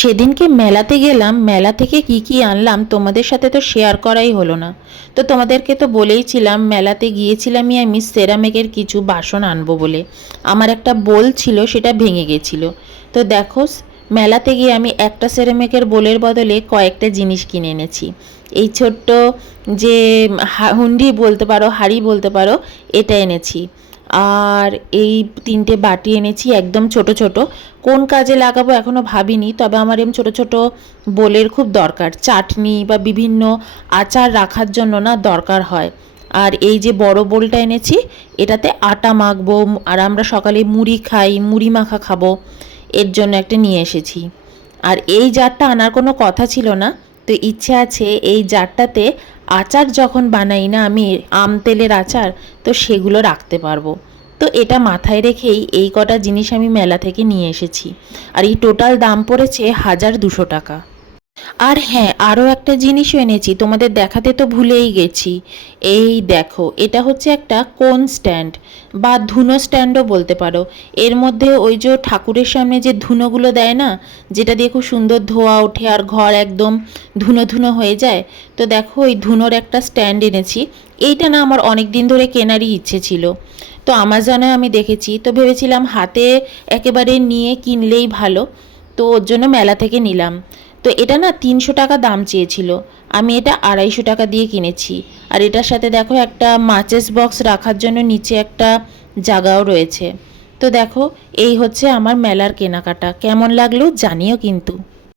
সেদিনকে মেলাতে গেলাম, মেলা থেকে কি কি আনলাম তোমাদের সাথে তো শেয়ার করাই হলো না। তো তোমাদেরকে তো বলেইছিলাম মেলাতে গিয়েছিলামই আমি সেরামিকের কিছু বাসন আনবো বলে। আমার একটা বোল ছিল, সেটা ভেঙে গেছিলো। তো দেখো, মেলাতে গিয়ে আমি একটা সেরামিকের বোলের বদলে কয়েকটা জিনিস কিনে এনেছি। এই ছোট্ট যে হুন্ডি বলতে পারো, হাঁড়ি বলতে পারো, এটা এনেছি। আর এই তিনটে বাটি এনেছি, একদম ছোট ছোট। কোন কাজে লাগাবো এখনও ভাবিনি, তবে আমার এরকম ছোট ছোট বোলের খুব দরকার, চাটনি বা বিভিন্ন আচার রাখার জন্য না দরকার হয়। আর এই যে বড় বোলটা এনেছি, এটাতে আটা মাখবো, আর আমরা সকালে মুড়ি খাই, মুড়ি মাখা খাবো, এর জন্য একটা নিয়ে এসেছি। আর এই জারটা আনার কোনো কথা ছিল না, তো ইচ্ছে আছে এই জারটাতে আচার যখন বানাই না আমি, আম তেলের আচার, তো সেগুলো রাখতে পারবো। তো এটা মাথায় রেখেই এই কটা জিনিস আমি মেলা থেকে নিয়ে এসেছি। আর এই টোটাল দাম পড়েছে 1200 টাকা। আর হ্যাঁ, আরও একটা জিনিসও এনেছি, তোমাদের দেখাতে তো ভুলেই গেছি। এই দেখো, এটা হচ্ছে একটা কোন স্ট্যান্ড বা ধুনো স্ট্যান্ডও বলতে পারো। এর মধ্যে ওই যে ঠাকুরের সামনে যে ধুনোগুলো দেয় না, যেটা দিয়ে খুব সুন্দর ধোয়া ওঠে আর ঘর একদম ধুনো ধুনো হয়ে যায়। তো দেখো, ওই ধুনোর একটা স্ট্যান্ড এনেছি। এইটা না আমার অনেক দিন ধরে কেনারই ইচ্ছে ছিল। তো আমাজনে আমি দেখেছি, তো ভেবেছিলাম হাতে একেবারে নিয়ে কিনলেই ভালো। তো ওর জন্য মেলা থেকে নিলাম। তো এটা না 300 টাকা দাম চেয়েছিল, আমি এটা 250 টাকা দিয়ে কিনেছি। আর এটার সাথে দেখো একটা মাচেস বক্স রাখার জন্য নিচে একটা জায়গাও রয়েছে। তো দেখো, এই হচ্ছে আমার মেলার কেনাকাটা। কেমন লাগলো জানিও কিন্তু।